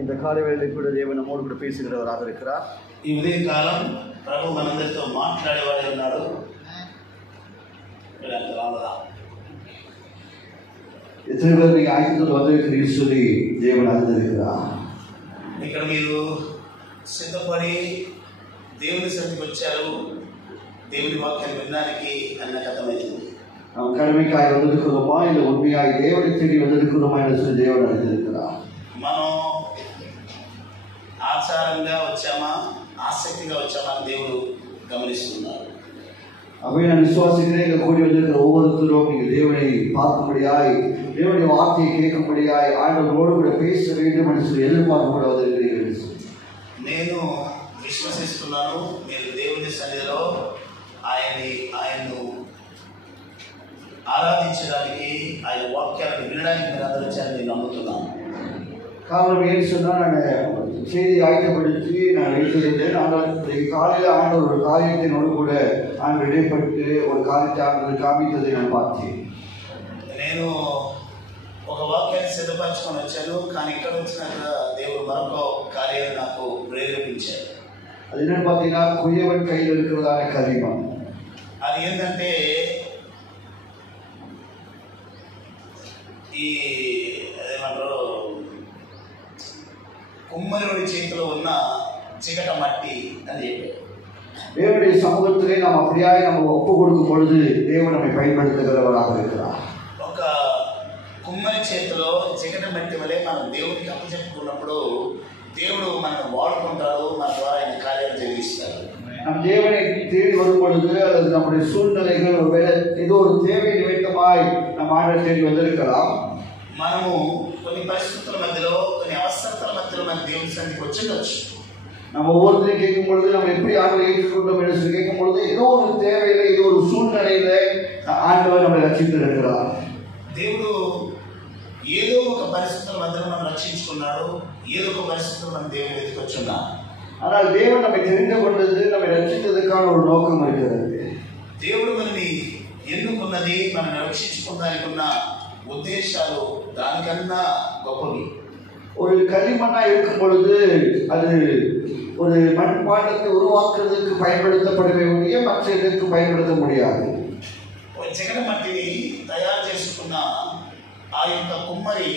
இந்த காலை வேளையில் கூட தேவன் நம்மோடு கூட பேசுகிறவராக இருக்கிறார். ఈ ఉదయ కాలం ప్రభు మనందరితో మాట్లాడేవాడే ఉన్నాడు. எத்தனை பேர் நீங்க ஆயத்தத்தோடு வந்திருக்கிறீர்கள் சொல்லி தேவன் அறிந்திருக்கிறார். ఇక్కడ మీరు సిద్ధపడి దేవుని సన్నిధికి వచ్చారు, దేవుని వాక్యాన్ని వినడానికి అన్న కథమైంది. நாம் கடமைக்காய் வந்திருக்கிறோமா இல்லை உண்மையாய் தேவனை தேடி வந்திருக்கிறோமா என்று சொல்லி தேவன் அறிந்திருக்கிறார். మనం ఆచారంగా వచ్చామా ఆసక్తిగా వచ్చామా అని దేవుడు గమనిస్తున్నారు. அவை நான் விசுவாசிக்கிறேன். இங்கே கூடி வந்திருக்கிற ஒவ்வொருத்தரும் நீங்கள் தேவனை பார்க்கும்படியாய், தேவனுடைய வார்த்தையை கேட்கும்படியாய், ஆண்டவரோடு கூட பேச வேண்டும் என்று சொல்லி எதிர்பார்ப்பு கூட வந்திருக்கிறீர்கள். నేను విశ్వసిస్తున్నాను మీరు దేవుని సన్నిధిలో ఆయన్ను ఆరాధించడానికి, ఆయన వాక్యాలను వినడానికి మీరు అందరూ వచ్చారని నేను నమ్ముతున్నాను. காரணம் ஏன்னு சொன்னால், நான் செய்தி ஆயத்தப்படுத்தி நான் எழுதியிருந்தேன். ஆனால் காலையில் ஆண்டவர் ஒரு காரியத்தினோடு கூட ஆண்டு இடைப்பட்டு ஒரு காரியத்தை ஆண்டு காமித்ததை நான் பார்த்தேன். నేను ఒక వాక్యాన్ని సిద్ధపరచుకొని వచ్చాను, కానీ ఇక్కడ వచ్చినాక దేవుడు మరొక కార్యాన్ని నాకు ప్రేరేపించారు. அது என்னன்னு பார்த்தீங்கன்னா, குயவன் கையில் இருக்கிறதான கரிமம். అది ఏంటంటే ఈ అదేమంటారు కుమ్మరుడి చేతిలో ఉన్న చికట మట్టి అని చెప్పారు. தேவனுடைய சமூகத்திலே நாம் அப்படியாய் நம்ம ஒப்பு கொடுக்கும் பொழுது தேவன் நம்மை பயன்படுத்துகிறவராக இருக்கிறார். ఒక కుమ్మరి చేతిలో చికట మట్టి వలె మనం దేవునికి అప్పచెప్పుకున్నప్పుడు దేవుడు మనల్ని వాడుకుంటాడు, మన ద్వారా ఆయన కార్యాలు జరిగిస్తాడు. நம் தேவனை தேடி வரும் பொழுது அல்லது நம்முடைய சூழ்நிலைகள் ஒருவேளை ஏதோ ஒரு தேவை நிமித்தமாய் நம் ஆண்டை தேடி வந்திருக்கலாம். మనము కొన్ని పరిస్థితుల మధ్యలో, కొన్ని అవసరతల మధ్యలో మన దేవుని సన్నిధికి వచ్చిండొచ్చు. நம்ம ஒவ்வொருத்தரையும் கேட்கும் பொழுது நம்ம எப்படி ஆண்டவரை ஏற்றுக்கொண்டோம் என்று சொல்லி கேட்கும் பொழுது ஏதோ ஒரு தேவையில, ஏதோ ஒரு சூழ்நிலையில ஆண்டவர் நம்மை ரட்சித்து இருக்கிறார். దేవుడు ఏదో ఒక పరిస్థితుల మధ్యలో మనం రక్షించుకున్నాడు, ఏదో ఒక పరిస్థితులు మనం దేవుని ఎదుటికి వచ్చున్నాం. ஆனால் தேவன் நம்மை தெரிந்து கொண்டது, நம்மை ரட்சித்ததுக்கான ஒரு நோக்கம் இருக்கிறது. దేవుడు మనని ఎన్నుకున్నది, మనల్ని రక్షించుకోవడానికి ఉన్న ఉద్దేశాలు దానికన్నా గొప్పవి. ஒரு களிமண்ணா இருக்கும் பொழுது அது ஒரு மண்பாண்டத்தை உருவாக்குறதுக்கு பயன்படுத்தப்படுவே ஒழிய மற்ற இதற்கு பயன்படுத்த முடியாது. చికట మట్టిని తయారు చేసుకున్న ఆ యొక్క కుమ్మరి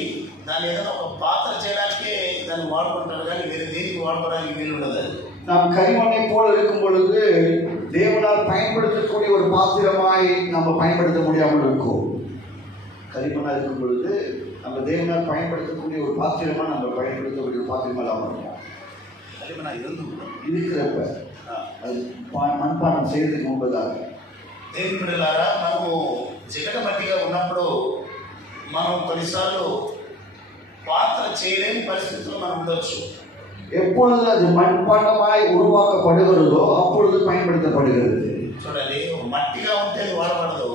దాన్ని ఏదైనా ఒక పాత్ర చేయడానికే దాన్ని వాడుకుంటారు, కానీ వేరే దేనికి వాడుకోవడానికి వీలు ఉండదు. நாம் களிமண்ணை போல இருக்கும் பொழுது தேவனால் பயன்படுத்தக்கூடிய ஒரு பாத்திரமாய் நம்ம பயன்படுத்த முடியாமல் இருக்கும். களிமண்ணா இருக்கும் பொழுது நம்ம தேவனால் பயன்படுத்தக்கூடிய ஒரு பாத்திரமா நம்ம பயன்படுத்தக்கூடிய ஒரு பாத்திரமா இல்லாமல் இருக்கும். களிமண்ணா இருக்கிறப்ப அது மண்பானம் செய்யறதுக்கு முன்பதாக దేవుని బిడ్డలారా, మనము చికట మట్టిగా ఉన్నప్పుడు మనం కొన్నిసార్లు పాత్ర చేయలేని పరిస్థితుల్లో మనం ఉండొచ్చు. எப்பொழுது அது மண்பாண்டமாய் உருவாக்கப்படுகிறதோ அப்பொழுது பயன்படுத்தப்படுகிறது. చూడండి, మట్టిగా ఉంటే అది వాడబడదు,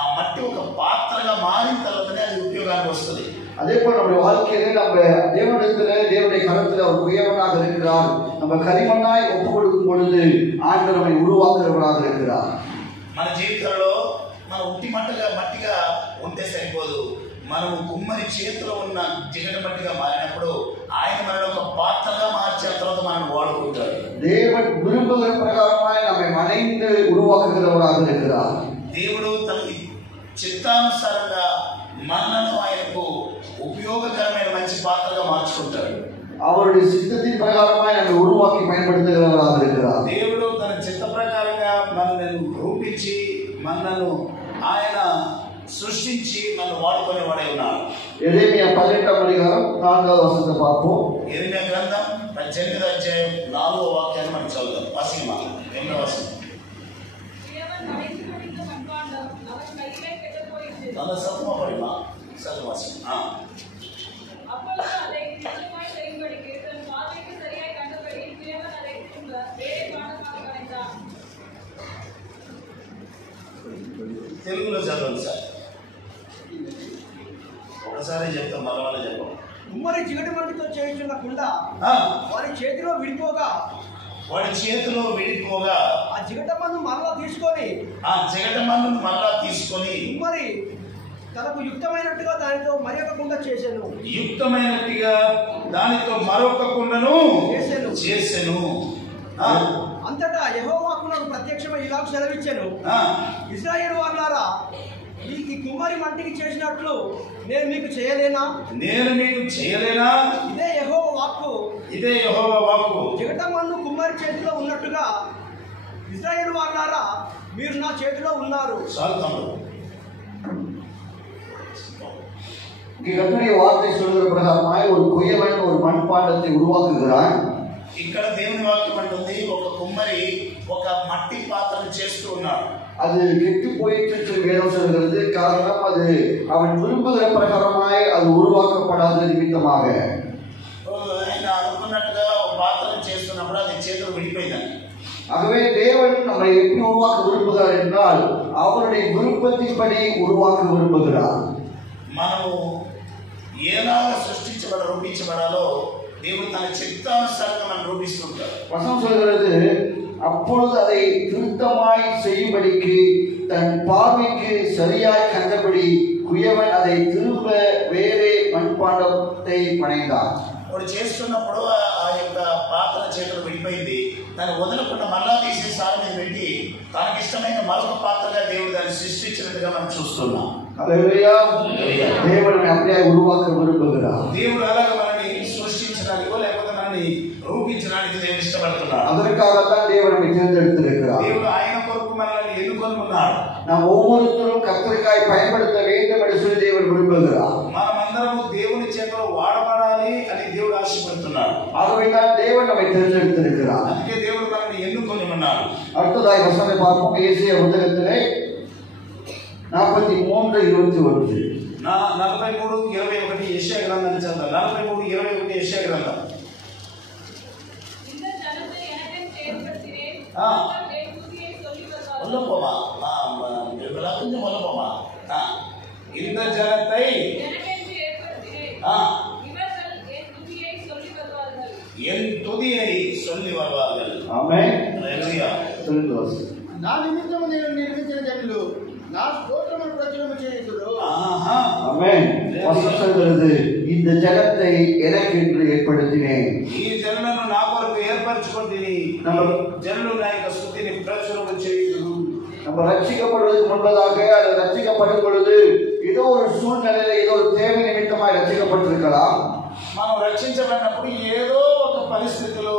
ఆ మట్టి ఒక పాత్రగా మారిన తర్వాతనే అది ఉపయోగానికి వస్తుంది. அதே போல நம்முடைய வாழ்க்கையிலே நம்ம தேவனிடத்துல, தேவனுடைய கரத்துல ஒரு குயவனாக இருக்கிறார். நம்ம களிமண்ணாய் ஒப்பு கொடுக்கும் பொழுது ஆண்டவர் நம்மை உருவாக்குறவராக இருக்கிறார். మన జీవితంలో మనం మట్టిగా ఉంటే సరిపోదు, మనం కుమ్మరి చేతిలో ఉన్న జిగట మట్టిగా మారినప్పుడు ఆయన మనల్ని ఒక పాత్రగా మార్చిన తర్వాత మనం వాడుకుంటాడు. தேவன் விரும்புகிற பிரகாரமாய் நம்மை மனைந்து உருவாக்குகிறவராக இருக்கிறார். దేవుడు తన చిత్తానుసారంగా మనలను ఆయనకు ఉపయోగకరమైన మంచి పాత్రగా మార్చుకుంటాడు. அவருடைய சித்தத்தின் பிரகாரமாய் நம்மை உருவாக்கி பயன்படுத்துகிறவராக இருக்கிறார். దేవుడు తన చిత్త ప్రకారంగా మనల్ని రూపించి మనల్ని ఆయన సృష్టించి మనల్ని వాడుకునే వాడే ఉన్నాడు. எரேமியா 18 அதிகாரம் 4வது வசனத்தை பார்ப்போம். ఎరిమియా గ్రంథం 18వ అధ్యాయం 4వ వాక్యాన్ని మనం చదువుదాం. వాసిమా 8వ వచనం. நல்ல சத்தமா படிமா, சத்தவாசி. తెలుగులో చదవండి సార్, ఒకసారి చెప్తాం, మళ్ళీ వాళ్ళ చెప్పం. కుమ్మరి జిగట మట్టితో చేయించున్న కుండ వాడి చేతిలో విడిపోగా ఆ జిగట మన్ను మరలా తీసుకొని కుమ్మరి తనకు యుక్తమైనట్టుగా దానితో మరొక కుండ చేసెను. యుక్తమైనట్టుగా దానితో మరొక కుండను చేసెను. అంతటా యెహోవాకు నాకు ప్రత్యక్షమై ఇలాగ సెలవిచ్చెను, ఇశ్రాయేలు వారులారా, ఈ కుమ్మరి మట్టికి చేసినట్లు నేను మీకు చేయలేనా? ఇదే యెహోవా వాక్కు. జిగటమన్ను కుమ్మరి చేతిలో ఉన్నట్టుగా ఇశ్రాయేలు వారులారా, మీరు నా చేతిలో ఉన్నారు. கர்த்தருடைய வார்த்தை சொல்கிற பிரகாரமாய் ஒரு குயவன் ஒரு மண்பாண்டத்தை உருவாக்குகிறான். ఇక్కడ దేవుని వాక్యం అంటుంది, ఒక కుమ్మరి ఒక మట్టి పాత్రను చేస్తూ ఉన్నాడు. அது கெட்டு போயிட்டு வேதம் சொல்கிறது. காரணம் அது அவன் விரும்புகிற பிரகாரமாய் அது உருவாக்கப்படாத நிமித்தமாக. ఆయన అనుకున్నట్టుగా ఒక పాత్రను చేస్తున్నప్పుడు అది చేతులు విడిపోయిందని. ஆகவே தேவன் நம்மை எப்படி உருவாக்க விரும்புகிறார் என்றால் அவருடைய விருப்பத்தின்படி உருவாக்க விரும்புகிறார். మనము ఏలాగా రూపించబడాలో దేవుడు తన చిత్తానుసారంగా మనం రూపిస్తుంటారు. வசனம் சொல்கிறது, அப்பொழுது அதை திருத்தமாய் செய்யும்படிக்கு தன் பார்வைக்கு சரியாய் கண்டபடி குயவன் அதை திரும்ப வேறே மண்பாண்டத்தை பணைந்தான். వాడు చేస్తున్నప్పుడు ఆ యొక్క పాత్ర చేతులు విడిపోయింది. దాన్ని వదలకుండా మళ్ళా తీసి సార్ మీద పెట్టి తనకిష్టమైన మరొక పాత్రగా దేవుడు దాన్ని సృష్టించినట్టుగా మనం చూస్తున్నాం. దేవుడు அப்படியே உருவாக்க விரும்புகிறார். దేవుడు అలాగే మనల్ని సృష్టించడానికో లేకపోతే మనల్ని రూపించడానికి దేవుడు ఇష్టపడుతున్నాడు. அதற்காகத்தான் தேவன் நம்மை தேர்ந்தெடுத்திருக்கிறார். దేవుడు ఆయన కొరకు మనల్ని ఎన్నుకొని ఉన్నాడు. நாம் ஒவ்வொருத்தரும் கர்த்தருக்காய் பயன்படுத்த வேண்டும் என்று சொல்லி தேவன் விரும்புகிறார். మనమందరము దేవుని చేతిలో వాడబడాలి అని దేవుడు ఆశపడుతున్నాడు. ஆகவேதான் தேவன் நம்மை தேர்ந்தெடுத்திருக்கிறார். అందుకే దేవుడు మనల్ని ఎన్నుకొని ఉన్నాడు. அடுத்ததாய் வசனத்தை பார்ப்போம். ஏசாயா புத்தகத்திலே 43:21. 43:21 యెషయా గ్రంథాన్ని చదువుదాం. 43:21 యెషయా గ్రంథం. இந்த ஜனத்தை எனக்கு ஏற்படுத்தினேன். என் துதியை சொல்லி வருவார்கள். உள்ளப்போமா கொஞ்சம் உள்ளப்போமா. இந்த ஜனத்தை எனக்கு ஏற்படுத்தினேன். இவர்கள் என் துதியை சொல்லி வருவார்கள். என் துதியை சொல்லி வருவார்கள். ஆமென். ஹalleluya. నా నిమిత్తము నేను నిర్మించిన జనులు నా స్తోత్రమును ప్రచురము చేయుదురు. ஆமென். வசனம் சொல்கிறது, இந்த ஜனத்தை எனக்கு என்று ஏற்படுத்தினேன். ఈ జనులను నా కొరకు ఏర్పరచుకొంటిని. జనులు నా యొక్క స్తుతిని ప్రచురము చేయుదురు. நம்ம ரட்சிக்கப்படுவதற்கு முன்பதாக அது ரட்சிக்கப்படும் பொழுது ஏதோ ஒரு சூழ்நிலையில ஏதோ ஒரு தேவை நிமித்தமாய் ரட்சிக்கப்பட்டிருக்கலாம். మనం రక్షించబడినప్పుడు ఏదో ఒక పరిస్థితిలో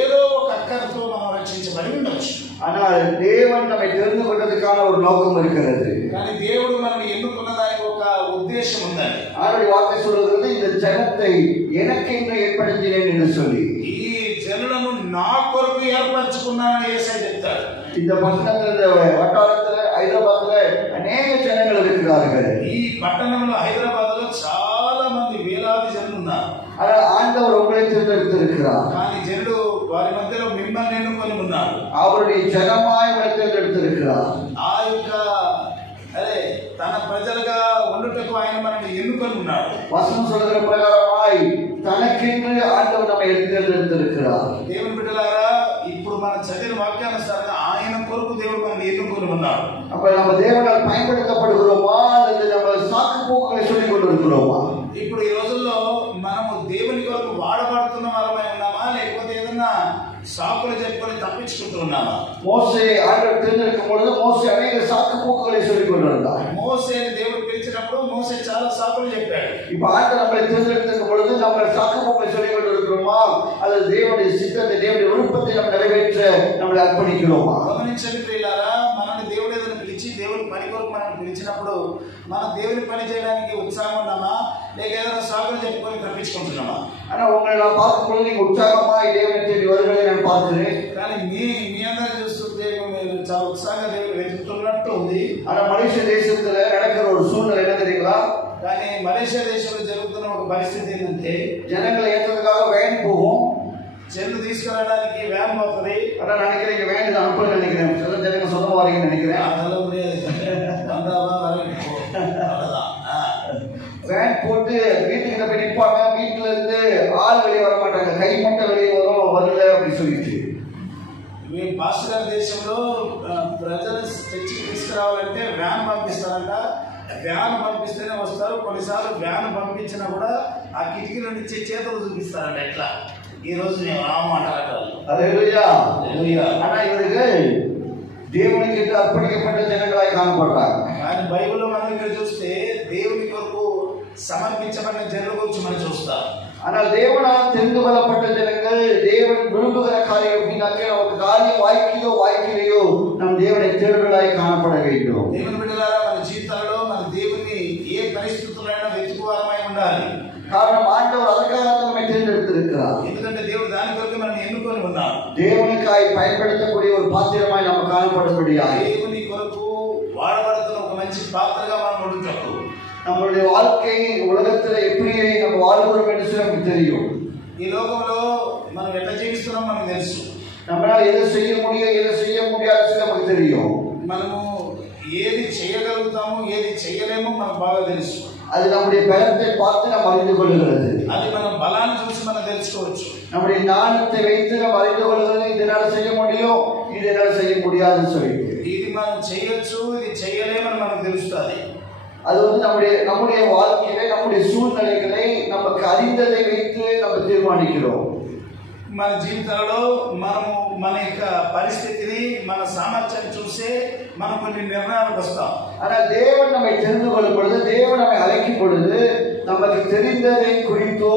ఏదో ఒక అక్కరతో మనం రక్షించబడి ఉండొచ్చు. ஆனால் தேவன் நம்மை தெரிந்து கொண்டதுக்கான ஒரு நோக்கம் இருக்கிறது. కానీ దేవుడు మనల్ని ఎన్నుకున్న దానికి ఒక ఉద్దేశం ఉందండి. ஆண்டவருடைய வார்த்தை சொல்கிறது, இந்த ஜனத்தை எனக்கு என்று ஏற்படுத்தினேன் என்று சொல்லி. ఈ జనులను నా కొరకు ఏర్పరచుకున్నానని యేసయ్య చెప్తాడు. இந்த பட்டணத்துல வட்டாரத்துல ஹைதராபாத்ல அநேக ஜனங்கள் இருக்கிறார்கள். ఈ పట్టణంలో హైదరాబాద్ లో చాలా మంది వేలాది జనులు ఉన్నారు. ஆனால் ஆண்டவர் உங்களை தேர்ந்தெடுத்திருக்கிறார். కానీ జనులు వారి మధ్యలో మిమ్మల్ని ఎన్నుకొని ఉన్నారు. அவருடைய ஜனமாய் உங்களை தேர்ந்தெடுத்திருக்கிறார். ఆ యొక్క తన ప్రజలుగా ఉండుటకు ఆయన మనల్ని ఎన్నుకొని ఉన్నాడు. வசனம் சொல்கிற பிரகாரமாய் தனக்கென்று ஆண்டவர் நம்மை தேர்ந்தெடுத்திருக்கிறார். దేవుని బిడ్డలారా, ఇప్పుడు మన చదివిన వాక్యానుసారంగా ఆయన కొరకు దేవుడు మనల్ని ఎన్నుకొని ఉన్నాడు. அப்ப நம்ம தேவனால் பயன்படுத்தப்படுகிறோமா அல்லது நம்ம சாக்கு போக்குகளை சொல்லிக் கொண்டிருக்கிறோமா? ఇప్పుడు ఈ రోజుల్లో మనము దేవుని కొరకు వాడబడుతున్న వారమై ఉన్నామా, లేకపోతే ఏదన్నా సాకులు చెప్పుకొని తప్పించుకుంటున్నామా? మోసే ఆండவர் தேர்ந்தெடுக்கும் பொழுது మోసే అనేక సాకు పోకుகளை சொல்லிக் கொண்டிருந்தார். మోసేని దేవుడు పిలిచినప్పుడు మోసే చాలా సాకులు చెప్పాడు. இப்ப ஆண்டவர் நம்மை தேர்ந்தெடுக்கும் பொழுது நம்ம சாக்கு போக்குகளை சொல்லிக் கொண்டிருக்கிறோமா அல்லது தேவனுடைய சித்தத்தை தேவனுடைய விருப்பத்தை நம்ம நிறைவேற்ற நம்மளை அர்ப்பணிக்கிறோமா? గమనించండి ప్రియులారా, మనల్ని దేవుడు ఏదైనా పిలిచి దేవుని పని కొరకు మనం పిలిచినప్పుడు మనం దేవుని పని చేయడానికి ఉత్సాహం ఉన్నామా, లేక ఏదైనా సాకులు చెప్పుకొని తప్పించుకుంటున్నామా? ஆனா உங்களை நான் பார்க்கும் பொழுது நீங்க உற்சாகமாய் தேவனை தேடி வருவதை நான் பார்க்கிறேன். కానీ మీ అందరూ చూస్తుంటే మీరు చాలా ఉత్సాహంగా దేవుడు వెతుకుతున్నట్టు ఉంది. ஆனா மலேசியா தேசத்துல நடக்கிற ஒரு சூழ்நிலை என்ன தெரியுங்களா? కానీ మలేషియా దేశంలో జరుగుతున్న ఒక పరిస్థితి ఏంటంటే, ஜனங்களை ஏற்றதுக்காக வேன் போகும், చెల్లు తీసుకురావడానికి వ్యాన్ పోతుంది. ஆனா நினைக்கிறேன் வேன் அனுப்பணும்னு நினைக்கிறேன். சில ஜனங்க சொல்ல வாரீங்கன்னு நினைக்கிறேன். அதெல்லாம் முடியாது. வந்தாவா வரேன் அவ்வளவுதான். வேன் போட்டு வீட்டுக்கிட்ட போய் நிற்பாங்க. வீட்டுல இருந்து ஆள் வெளியே வர மாட்டாங்க, கை மட்டும் வெளியே வரும், வரல அப்படின்னு சொல்லிட்டு. మీ పాస్టర్ గారి దేశంలో ప్రజలు చర్చికి తీసుకురావాలంటే వ్యాన్ పంపిస్తారంట. వ్యాన్ పంపిస్తేనే వస్తారు. కొన్నిసార్లు వ్యాన్ పంపించినా కూడా ఆ కిటికీల నుంచి చేతులు చూపిస్తారంట. ఎట్లా ఈ రోజు నేను రామంటారు. ஆனா இவர்கள் దేవునికి అప్పటికప్పటి జనங்களாய் కానపడతారు. కానీ బైబిల్లో మనం ఇక్కడ చూస్తే దేవుని కొరకు సమర్పించబడిన జనుల గురించి మనం చూస్తాం. ஆனால் தேவனால் தெரிந்து கொள்ளப்பட்ட ஜனங்கள் தேவன் விரும்புகிற காரியம் அப்படின்னாக்க ஒரு காரியம் வாய்க்கிலையோ நம் தேவனை தேடுகளாய் காணப்பட வேண்டும். దేవుని బిడ్డలారా, మన జీవితాల్లో మన దేవుని ఏ పరిస్థితుల్లోనైనా వెతుకువారమై ఉండాలి. காரணம் ஆண்டவர் அதற்காக நம்மை தேர்ந்தெடுத்திருக்கிறார். ఎందుకంటే దేవుడు దాని కొరకు మనం ఎన్నుకొని ఉన్నాడు. தேவனுக்காய் பயன்படுத்தக்கூடிய ஒரு பாத்திரமாய் நம்ம காணப்படும்படியாக దేవుని కొరకు వాడబడుతున్న ఒక మంచి పాత్రగా మనం ఉంటున్నప్పుడు நம்மளுடைய வாழ்க்கை உலகத்துல எப்படி நம்ம வாழ்கிறோம் என்று நமக்கு தெரியும். ఈ లోకంలో మనం ఎట్లా జీవిస్తున్నాం మనకు తెలుసు. நம்மளால எதை செய்ய முடியும் எதை செய்ய முடியாது நமக்கு தெரியும். మనము ఏది చేయగలుగుతామో ఏది చేయలేమో మనకు బాగా తెలుసు. அது நம்முடைய பலத்தை பார்த்து நாம் அறிந்து கொள்கிறது. అది మనం బలాన్ని చూసి మనం తెలుసుకోవచ్చు. நம்முடைய ஞானத்தை வைத்து நாம் அறிந்து கொள்கிறது. இதனால செய்ய முடியும் இதனால செய்ய முடியாதுன்னு சொல்லிட்டு ఇది మనం చేయొచ్చు ఇది చేయలేమని మనకు తెలుస్తుంది. அது நம்முடைய வாழ்க்கையில நம்முடைய சூழ்நிலைகளை நமக்கு அறிந்ததை வைத்து நம்ம தீர்மானிக்கிறோம். మన జీవితాల్లో మనము మన యొక్క పరిస్థితిని మన సామర్థ్యాన్ని చూసే మనం కొన్ని నిర్ణయాలకు వస్తాం. ஆனால் தேவன் நம்மை தெரிந்து கொள்ளும் பொழுது தேவன் நம்மை அழைக்கும் பொழுது நமக்கு தெரிந்ததை குறித்தோ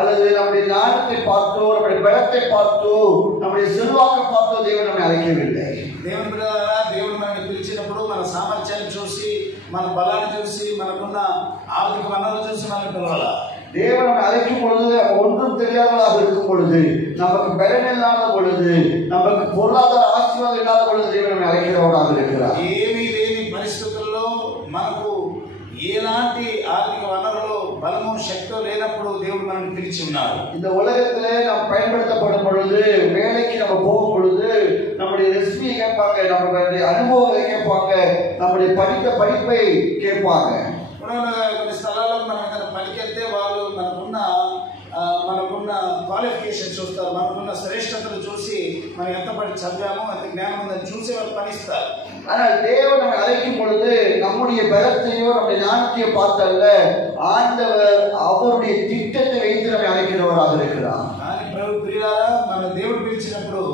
அல்லது நம்முடைய ஞானத்தை பார்த்தோ நம்முடைய பலத்தை பார்த்தோ நம்முடைய செல்வாக்கை பார்த்தோ தேவன் நம்மை அழைக்கவில்லை. దేవుని బిడ్డలారా, దేవుడు మనల్ని పిలిచినప్పుడు మన సామర్థ్యాన్ని చూసి మన బలాన్ని చూసి మనకున్న ఆర్థిక వనరులు చూసి మనల్ని పిలవాల. தேவன் நம்மை அழைக்கும் பொழுது ஒன்றும் தெரியாதவர்களாக இருக்கும் பொழுது நமக்கு பலன் இல்லாத பொழுது நமக்கு பொருளாதார ஆசீர்வாதம் இல்லாத பொழுது தேவன் நம்மை அழைக்கிறவராக இருக்கிறார். ఏమీ లేని పరిస్థితుల్లో మనకు ఎలాంటి ఆర్థిక వనరులు బలము శక్తి లేనప్పుడు దేవుడు మనల్ని పిలిచి ఉన్నాడు. இந்த உலகத்திலே நாம் பயன்படுத்தப்படும் பொழுது வேலைக்கு நம்ம போகும் பொழுது நம்முடைய ரெசிபி கேட்பாங்க, நம்மளுடைய அனுபவங்களை கேட்பாங்க, நம்முடைய படித்த படிப்பை கேட்பாங்க. కొన్ని స్థలాల్లో మనం ఏదైనా పనికెళ్తే వాళ్ళు మనకున్న క్వాలిఫికేషన్ చూస్తారు, మనకున్న శ్రేష్టతలు చూసి మనం ఎంత పడి చదివామో ఎంత జ్ఞానం ఉందని చూసి వాళ్ళు పనిస్తారు. ஆனால் தேவன் நம்மை அழைக்கும் பொழுது நம்முடைய பலத்தையோ நம்முடைய ஞானத்தையோ பார்த்தல்ல, ஆண்டவர் அவருடைய திட்டத்தை வைத்து நம்மை அழைக்கிறவராக இருக்கிறார். కానీ ప్రభు ప్రియులారా, మన దేవుడు పిలిచినప్పుడు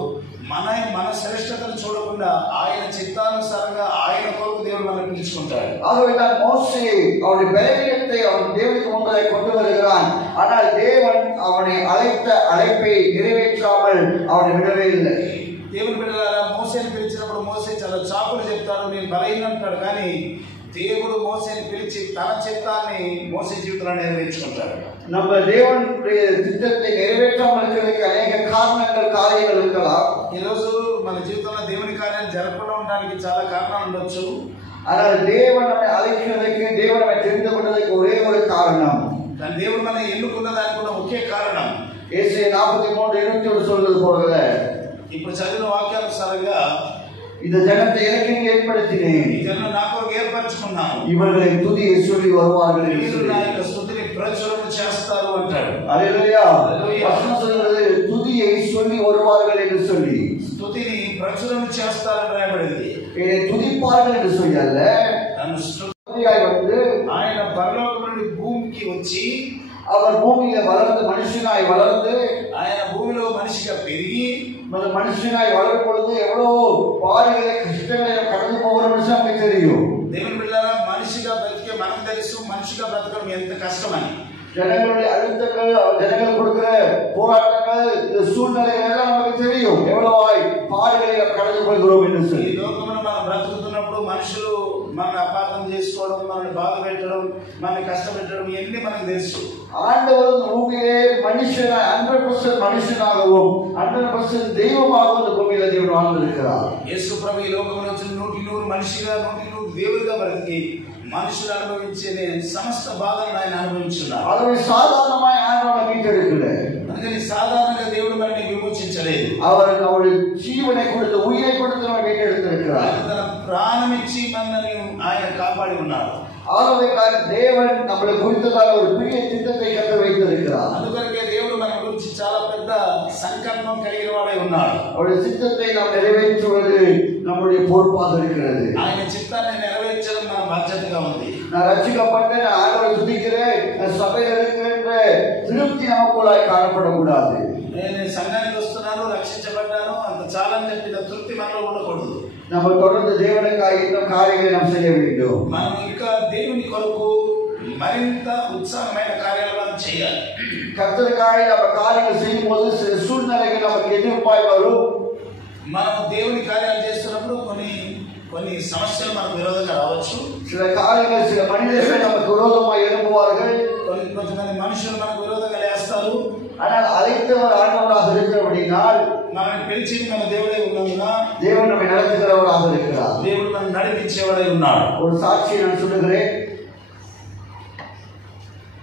మన శ్రేష్టతను చూడకుండా ఆయన చిత్తానుసారంగా ఆయన కొరకు దేవుడు మనం పిలుచుకుంటాడు. ஆகவே தான் மோசே அவருடைய பலவீனத்தை அவன் தேவனுக்கு முன்பதாக கொண்டு வருகிறான். ஆனால் தேவன் அவனை அழைத்த அழைப்பை நிறைவேற்றாமல் அவனை விடவே இல்லை. దేవుని బిడ్డలారా, మోసేని పిలిచినప్పుడు మోసే చాలా చాకులు చెప్తాడు, నేను బలహీన అంటాడు. కానీ దేవుడు మోసేని పిలిచి తన చిత్తాన్ని మోసే జీవితంలో నెరవేర్చుకుంటాడు. நம்ம தேவனுடைய திட்டத்தை நிறைவேற்றாமல் இருக்கிறதுக்கு அநேக காரியங்கள் இருக்கலாம். ఈరోజు మన జీవితంలో దేవుని కార్యాలు జరగకుండా ఉండడానికి చాలా కారణాలు ఉండొచ్చు. ஆனால் தேவன் நம்மை அழைக்கிறதுக்கு தேவன் நம்மை தெரிந்து கொண்டதுக்கு ஒரே ஒரு காரணம். కానీ దేవుడు మనం ఎన్నుకున్న దానికి కూడా ఒకే కారణం. ஏசாயா 43:21 சொல்றது போல ఇప్పుడు చదివిన వాక్యానుసారంగా இந்த ஜனத்தை எனக்கு ஏற்படுத்தினேன், ఈ జనం నా కొరకు ఏర్పరచుకున్నాను, இவர்களை துதியை சொல்லி வருவார்கள் என்று మీరు சொல்லி నా యొక్క స్తుతిని ప్రచురణ చేస్తారు అంటాడు. அல்லேலூயா. வசனம் சொல்கிறது துதியை சொல்லி வருவார்கள் என்று சொல்லி, స్తుతిని ప్రచురణ చేస్తారని రాయబడింది. துதிப்பார்கள் என்று சொல்லி அல்ல, తను స్తుతిயாய் வந்து ఆయన పరలోకం నుండి భూమికి వచ్చి அவர் பூமியில வளர்ந்து மனுஷனாய் வளர்ந்து ఆయన భూమిలో మనిషిగా పెరిగి மனுஷனாய் வளரும் பொழுது எவ்வளவு பாடுகளை கஷ்டங்களை கடந்து போகிற மனுஷன் நமக்கு தெரியும். దేవుని బిడ్డలారా, మనిషిగా బ్రతికే మనకు తెలుసు మనిషిగా బ్రతకడం ఎంత కష్టమని. ஜனங்களுடைய அழுத்தங்கள், ஜனங்கள் கொடுக்கிற போராட்டங்கள், சூழ்நிலைகள் எல்லாம் நமக்கு தெரியும் எவ்வளவாய் பாடுகளை கடந்து போகிறோம் என்று ఈ சொல்லி. లోకంలో మనం బ్రతుకుతున్నప్పుడు మనుషులు మన అపార్థం చేసుకోవడం, మనల్ని బాధ పెట్టడం, మనల్ని కష్టపెట్టడం ఇవన్నీ మనకు తెలుసు. ஆண்டவர் பூமியிலே மனுஷனாய் 100% மனுஷனாகவும் 100% தெய்வமாகவும் இந்த பூமியில தேவன் வாழ்ந்திருக்கிறார். యేసు ప్రభు ఈ లోకంలో వచ్చిన 100% మనిషిగా 100% దేవుడిగా బ్రతికి మనుషులు అనుభవించే సమస్త బాధలను ఆయన అనుభవించున్నారు. ஆகவே சாதாரணமாய் ஆண்டவரை மீட்டெடுக்கல, అందుకని సాధారణంగా దేవుడు మనల్ని విమోచించలేదు. அவர் அவருடைய ஜீவனை கொடுத்து உயிரை கொடுத்து நம்மை மீட்டெடுத்திருக்கிறார். తన ప్రాణం ఇచ్చి మనల్ని ఆయన కాపాడి ఉన్నారు. ஆகவே தேவன் நம்மளை குறித்ததாக ஒரு பெரிய திட்டத்தை கற்று வைத்திருக்கிறார். అందుకొరకే దేవుడు మన గురించి చాలా పెద్ద సంకల్పం కలిగిన వాడై ఉన్నాడు. அவருடைய சித்தத்தை நாம் நிறைவேற்றுவது நம்முடைய பொறுப்பாக இருக்கிறது. ఆయన చిత్తాన్ని నెరవేర్చడం మన బాధ్యతగా ఉంది. நான் ரட்சிக்கப்பட்டேன், நான் ஆண்டவரை துதிக்கிறேன், நான் சபையில் இருக்கின்ற திருப்தி நமக்குள்ளாய் காணப்படக்கூடாது. నేను సంఘానికి వస్తున్నాను, రక్షించబడ్డాను అంత చాలని చెప్పిన తృప్తి మనలో ఉండకూడదు. நம்ம தொடர்ந்து தேவனுக்காக இன்னும் காரியங்களை நாம் செய்ய வேண்டும். మనం ఇంకా దేవుని కొరకు మరింత ఉత్సాహమైన కార్యాలు మనం చేయాలి. கர்த்தருக்காக நம்ம காரியங்கள் செய்யும் போது சில சூழ்நிலைகள் நமக்கு எதிர்ப்பாய் வரும். మనం దేవుని కార్యాలు చేస్తున్నప్పుడు కొన్ని సమస్యలు మనకు విరోధంగా రావచ్చు. சில காரியங்கள் சில மனிதர்கள் நமக்கு விரோதமாய் எழும்புவார்கள். కొంతమంది మనుషులు మనకు విరోధంగా లేస్తారు. ஆனால் அழைத்தவர் ஆண்டவராக இருக்கிறபடினால், మనల్ని పిలిచింది మన దేవుడే ఉన్నందున தேவன் நம்மை நடத்துகிறவராக இருக்கிறார். దేవుడు మనం నడిపించేవాడై ఉన్నాడు. ஒரு சாட்சியை நான் சொல்லுகிறேன்.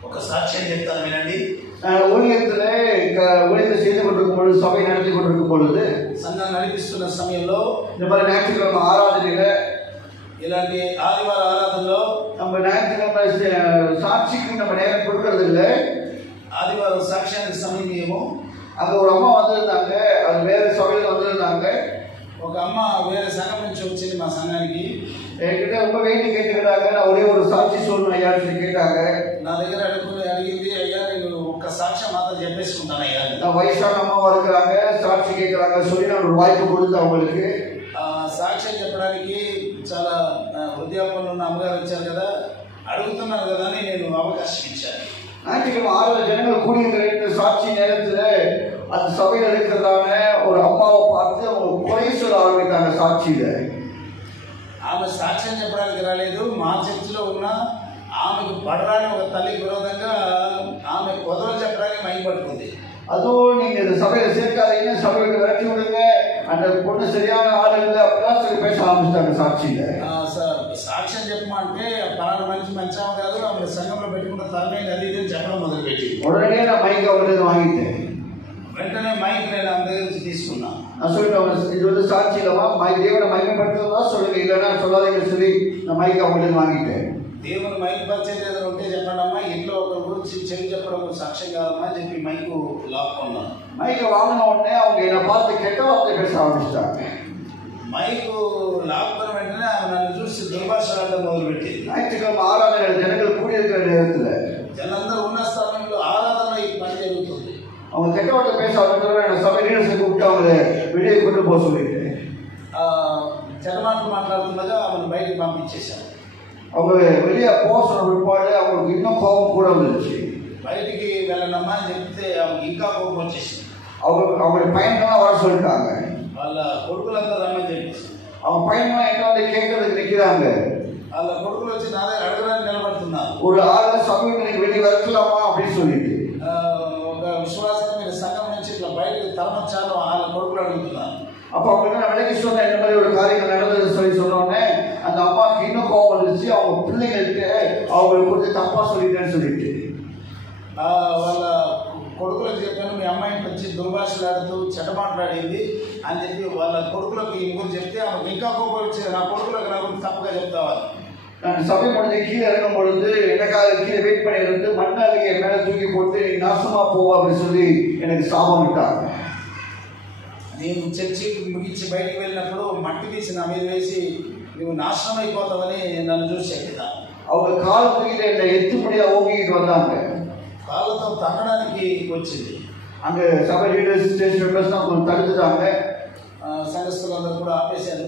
ఒక సాక్ష్యం చెప్తాను వినండి. ஊழியத்திலே ஊழியத்தை செய்து கொண்டிருக்கும் பொழுது, சபை நடத்தி கொண்டிருக்கும் பொழுது, సంఘం నడిపిస్తున్న సమయంలో இந்த மாதிரி ஞாயிற்றுக்கிழமை ஆராதனையில, ఇలాంటి ఆదివార ఆరాధనలో நம்ம ஞாயிற்றுக்கிழமை சாட்சிக்கு நம்ம நேரம் கொடுக்கறது இல்லை. ఆదివారం సాక్ష్యానికి సమయమేమో அங்க ஒரு அம்மா வந்திருந்தாங்க, அது வேற சபையில வந்திருந்தாங்க. ఒక అమ్మ వేరే సంఘం నుంచి వచ్చింది మా సంఘానికి. என்கிட்ட ரொம்ப வேண்டி கேட்டுக்கிறாங்க, நான் ஒரே ஒரு சாட்சி சொல்லணும் ஐயான்னு சொல்லி கேட்டாங்க. నా దగ్గర అడిగింది, అయ్యా నేను ఒక్క సాక్ష్యం మాత్రం చెప్పేసుకుంటాను అయ్యా. நான் வயசான அம்மாவா இருக்கிறாங்க, சாட்சி கேட்கிறாங்க சொல்லி நான் ஒரு வாய்ப்பு கொடுத்தேன் அவங்களுக்கு. సాక్ష్యం చెప్పడానికి చాలా వృద్ధాపంలో ఉన్న అమ్మగారు వచ్చారు కదా, అడుగుతున్నారు కదా అని నేను అవకాశం ఇచ్చాను. ஞாயிற்றுக்கிழமை 6 ஜனங்கள் கூடியிருக்கிற சாட்சி நேரத்துல அந்த சபையில இருக்கிறதான ஒரு அம்மாவை பார்த்து அவங்க குறை சொல்ல ஆரம்பித்தாங்க சாட்சியில. ఆమె సాక్ష్యం చెప్పడానికి రాలేదు, మా చర్చిలో ఉన్న ఆమెకు పడరాని ఒక తల్లికి విరోధంగా ఆమె కొదవలు చెప్పడానికి మైపడుతుంది. அதுவும் நீங்க இந்த சபையில சேர்க்காதீங்க, சபை விட்டு விரட்டி விடுங்க, அந்த பொண்ணு சரியான ஆள் இல்லை அப்படிலாம் சொல்லி பேச ஆரம்பிச்சிட்டாங்க சாட்சியில. సాక్ష్యం చెప్పమంటే పలానా మనిషి మంచి ఆమె కాదు, ఆమె సంఘంలో పెట్టుకున్న తరమైన అది ఇది చెప్పడం మొదలుపెట్టి உடனே நான் மைக் அவங்களுக்கு வாங்கிட்டேன். వెంటనే మైక్ నేను ఆమె దగ్గర నుంచి తీసుకున్నా. நான் சொல்லிட்டேன், இது வந்து சாட்சி இல்லவா, தேவனை மகிமைப்படுத்துறதா சொல்லுங்க, இல்லைன்னா சொல்லாதீங்கன்னு சொல்லி நான் மைக் அவங்களுக்கு வாங்கிட்டேன். దేవుని మైక్ పరిచయం ఏదైనా ఉంటే చెప్పండి అమ్మా, ఇంట్లో ఒకరి గురించి చెవి చెప్పడం సాక్ష్యం కాదమ్మా అని చెప్పి మైకు లాక్కున్నాను. மைக்கை வாங்கின உடனே அவங்க என்னை பார்த்து கெட்ட வார்த்தை பேச ஆரம்பிச்சிட்டாங்க. మైకు లాక్కున్న వెంటనే ఆమె నన్ను చూసి దుర్భాషలాడడం మొదలుపెట్టింది. ஞாயிற்றுக்கிழமை ஆராதனை ஜனங்கள் கூடியிருக்கிற நேரத்துல జనందరూ ఉన్న స్థలంలో ఆరాధన ఈ పని జరుగుతుంది. அவங்க கெட்ட வார்த்தை பேச ஆரம்பிச்சோட சபை லீடர்ஸை கூப்பிட்டு அவங்களை வெளியே கொண்டு போக சொல்லிட்டு చెడమాటలు మాట్లాడుతుండగా ఆమెను బయటకు పంపించేశాను. அவங்க வெளியே போக சொன்ன பிற்பாடு அவங்களுக்கு இன்னும் கோபம் கூட வந்துருச்சு. బయటికి వెళ్ళనమ్మా అని చెప్తే ఆమెకి ఇంకా కోపం వచ్చేసింది. அவங்களுடைய பையன்கள்லாம் வர சொல்லிட்டாங்க. వాళ్ళ కొడుకులందరూ రమ్మని చెప్పేసి அவங்க பையன்கள்லாம் என்ன வந்து கேட்கறதுக்கு நிற்கிறாங்க. వాళ్ళ కొడుకులు వచ్చి నా దగ్గర అడగడానికి నిలబడుతున్నారు. ஒரு ஆளை சபைக்கு நீங்க வெளியே வரலாமா அப்படின்னு சொல்லிட்டு ఒక విశ్వాసం మీరు సంఘం నుంచి ఇట్లా బయటకు తరమచ్చారు వాళ్ళ కొడుకులు అడుగుతున్నారు. அப்போ அவங்க நான் விலைக்கு சொன்ன இந்த மாதிரி ஒரு காரியங்கள் நடந்தது சொல்லி சொன்னோடனே அந்த அம்மாவுக்கு இன்னும் கோபம் வந்துருச்சு. அவங்க பிள்ளைங்கள்ட்ட அவங்களுக்கு கொஞ்சம் தப்பா சொல்லிட்டேன்னு சொல்லிட்டு వాళ్ళ కొడుకులకు చెప్పాను, మీ అమ్మాయిని వచ్చి దుర్భాషలాడుతూ చెడ్డమాట్లాడింది అని చెప్పి వాళ్ళ కొడుకులకు ఈ గురించి చెప్తే ఆమెకు ఇంకా కోపం వచ్చింది, నా కొడుకులకు నా గురించి తప్పుగా చెప్తావాలి. நான் சபை முடிஞ்சு கீழே இறங்கும் பொழுது எனக்காக கீழே வெயிட் பண்ணி இருந்து மண்ணாலியை மேலே தூக்கி போட்டு நீ நாசமா போவா அப்படின்னு சொல்லி எனக்கு சாபம் விட்டாங்க. నేను చర్చి ముగించి బయటకు వెళ్ళినప్పుడు మట్టి తీసి నా మీద వేసి నువ్వు నాశనం అయిపోతావని నన్ను చూసి చెప్పినా. அவங்க காலத்துக்கிட்ட என்னை எத்துப்படியா ஓங்கிட்டு வந்தாங்க. కాళ్ళతో తన్నడానికి వచ్చింది. அங்கே சபை லீடர்ஸ் ஸ்டேஜ் மெம்பர்ஸ் தான் கொஞ்சம் தடுத்துட்டாங்க. సంఘస్థులందరూ కూడా ఆపేశారు.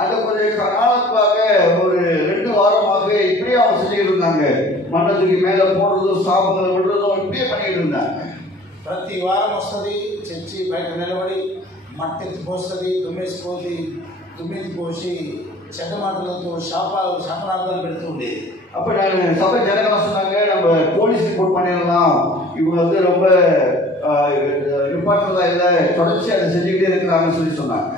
அந்த கொஞ்சம் காலத்துக்காக ஒரு 2 வாரமாக இப்படியே அவங்க செஞ்சுட்டு இருந்தாங்க. மண்ணை தூக்கி மேலே போடுறதும் சாபங்களை விடுறதும் இப்படியே பண்ணிட்டு இருந்தாங்க. ప్రతి వారం వస్తుంది, చర్చి బయట నిలబడి మట్టి పోస్తుంది, దుమ్మెత్తి పోసి చెడ్డ మాటలతో శాపనార్థాలు పెడుతూ ఉండేది. அப்போ நான் சபை ஜனங்களாம் சொன்னாங்க, நம்ம போலீஸ் ரிப்போர்ட் பண்ணிடலாம், இவங்க வந்து ரொம்ப நிப்பாட்டுறதா இல்லை, தொடர்ச்சி அதை செஞ்சுக்கிட்டே இருக்கிறாங்கன்னு சொல்லி சொன்னாங்க.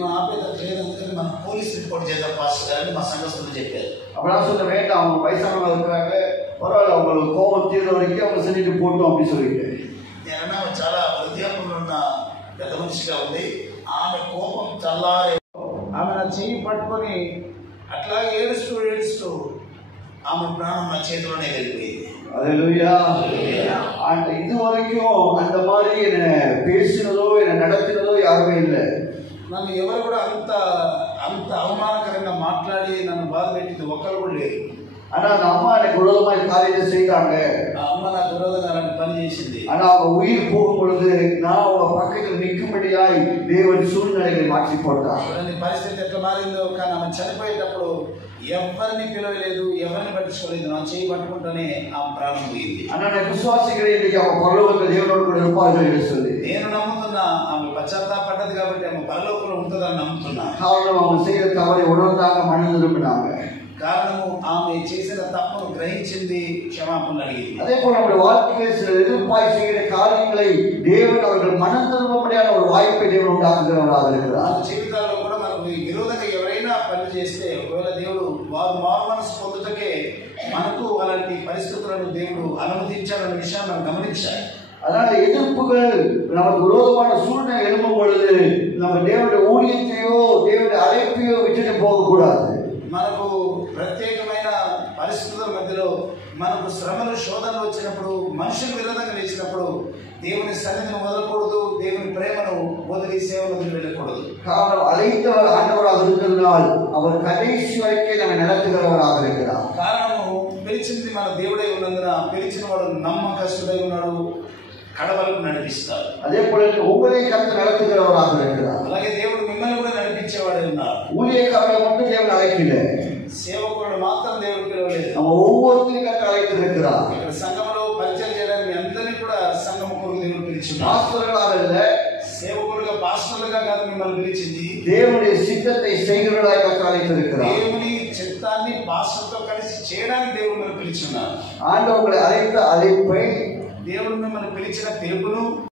మా ఆపేదట్టు లేదంటే మనం పోలీస్ రిపోర్ట్ చేద్దాం పాస్టర్ గారు మా సంఘస్థులు చెప్పారు. அப்போ நான் சொன்ன வேண்டாம், அவங்க வயசானவங்க இருக்கிறாங்க, பரவாயில்ல, அவங்களுக்கு கோபம் தீர்ற வரைக்கும் அவங்க செஞ்சுட்டு போட்டோம் அப்படின்னு சொல்லிட்டு. నేనన్నా చాలా వృద్ధాపంలో ఉన్న పెద్ద మనిషిగా ఉంది, ఆమె కోపం చల్లారే ఆమె నా చెయ్యి పట్టుకొని అట్లా ఏడుస్తూ ఆమె ప్రాణం నా చేతిలోనే వెళ్ళిపోయింది. அல்லேலூயா. இது வரைக்கும் அந்த மாதிரி என்ன பேசினதோ என்ன நடத்தினதோ யாருமே இல்லை. నన్ను ఎవరు కూడా అంత అవమానకరంగా మాట్లాడి నన్ను బాధ పెట్టింది ఒక్కరు కూడా లేరు. ஆனா அந்த அம்மா எனக்கு விரோதமாய் காரியத்தை செய்தாங்க. అమ్మ నాకు విరోధంగా అలాంటి పని చేసింది. ஆனா அவங்க உயிர் போகும் பொழுது நான் அவங்க பக்கத்தில் நிற்கும்படியாய் தேவன் சூழ்நிலைகளை மாற்றி போட்டார். పరిస్థితి ఎట్లా మారిందో, కానీ ఆమె చనిపోయేటప్పుడు ఎవరిని పిలవలేదు, ఎవరిని పట్టించుకోలేదు. నా చేయి పట్టుకుంటూనే ఆ ప్రాణం పోయింది. ஆனா விசுவாசிகளை இன்னைக்கு அவங்க பரலோகத்தில் தேவனோடு கூட இருப்பார்கள் என்று சொல்லி నేను నమ్ముతున్నా. ఆమె పశ్చాత్తాపడ్డది కాబట్టి ఆమె పరలోకంలో ఉంటుందని నమ్ముతున్నా. காரணம் அவங்க செய்த தவறை உணர்ந்தாங்க, மனம் திரும்பினாங்க. కారణము ఆమె చేసిన తప్పును గ్రహించింది, క్షమాపణ అడిగింది. அதே போல நம்முடைய வாழ்க்கையில் சில எதிர்ப்பாய் செய்கிற காரியங்களை தேவன் அவர்கள் மனம் திரும்பும்படியான ஒரு வாய்ப்பை தேவன் உண்டாக்குகிறவராக இருக்கிறார். మన జీవితాల్లో కూడా మనకు విరోధంగా ఎవరైనా పని చేస్తే, ఒకవేళ దేవుడు వారు మారు మనసు పొందుటకే మనకు అలాంటి పరిస్థితులను దేవుడు అనుమతించాలన్న విషయాన్ని మనం గమనించాలి. அதனால எதிர்ப்புகள் நமக்கு விரோதமான சூழ்நிலை எழும்பும் பொழுது நம்ம தேவனுடைய ஊழியத்தையோ தேவனுடைய அழைப்பையோ விட்டுட்டு போகக்கூடாது. మనకు ప్రత్యేకమైన పరిస్థితుల మధ్యలో మనకు శ్రమలు, శోధనలు వచ్చినప్పుడు, మనుషులు విరోధంగా లేచినప్పుడు దేవుని సన్నిధిని వదలకూడదు, దేవుని ప్రేమను వదిలి సేవలు వెళ్ళకూడదు. காரணம் அழைத்தவர் ஆண்டவராக இருக்கிறதுனால் அவர் கடைசி வரைக்கும் நம்மை நடத்துகிறவராக இருக்கிறார். కారణము పిలిచింది మన దేవుడై ఉన్నందున పిలిచిన వాడు నమ్మకస్తుడై ఉన్నాడు, కడవలకు నడిపిస్తాడు. அதே போல உங்களை கர்த்தர் நடத்துகிறவராக இருக்கிறார். అలాగే దేవుడు మిమ్మల్ని కూడా నడిపించేవాడే ఉన్నాడు. ஊழியக்காரர்களை மட்டும் தேவன் அழைக்கல, సేవకుడు మాత్రం దేవుడు పిలవలేదు. நம்ம ஒவ்வொருத்தரையும் கர்த்தர் அழைத்திருக்கிறார். ఇక్కడ సంఘంలో పరిచయం చేయడానికి అందరినీ కూడా సంఘం కొరకు దేవుడు పిలిచింది. பாஸ்டர்களாக அல்ல, సేవకులుగా, పాస్టర్లుగా కాదు మిమ్మల్ని పిలిచింది. தேவனுடைய சித்தத்தை செய்கிறவர்களாக கர்த்தர் அழைத்திருக்கிறார். దేవుని చిత్తాన్ని పాస్టర్తో కలిసి చేయడానికి దేవుడు మిమ్మల్ని పిలిచున్నారు. ஆண்டவர் உங்களை அழைத்த அழைப்பை, దేవుడు మిమ్మల్ని పిలిచిన పిలుపును